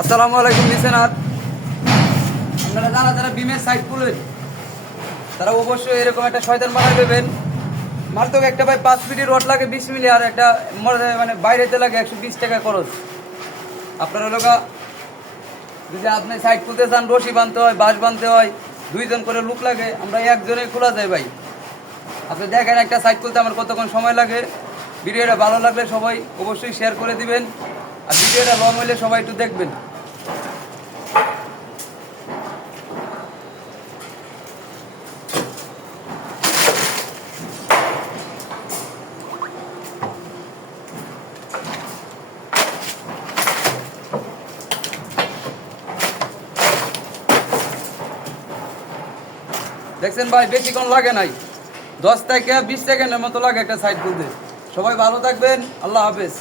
আসসালামু আলাইকুম লিসেনার। আপনারা যারা বিমের সাইট খুলেন তারা অবশ্যই এরকম একটা শয়তান বানাই দেবেন। মাত্র একটা ভাই 5 মিলি রড লাগে 20 মিলি, আর একটা মানে বাইরেতে লাগে 120 টাকা খরচ। আপনারা লোকা যদি আপনি সাইট খুলতে চান, রশি বাঁধতে হয়, বাঁশ বাঁধতে হয়, 2 জন করে লোক লাগে, আমরা একজনে খোলা যায় ভাই। আপনি দেখেন একটা সাইট খুলতে আমার কতক্ষণ সময় লাগে। ভিডিওটা ভালো লাগলে সবাই অবশ্যই শেয়ার করে দিবেন, আর ভিডিওটা লং হইলে সবাই একটু দেখবেন। দেখছেন ভাই, বেশিক্ষণ লাগে নাই, 10 থেকে 20 সেকেন্ডের মতো লাগে একটা সাইট খুলতে। সবাই ভালো থাকবেন, আল্লাহ হাফেজ।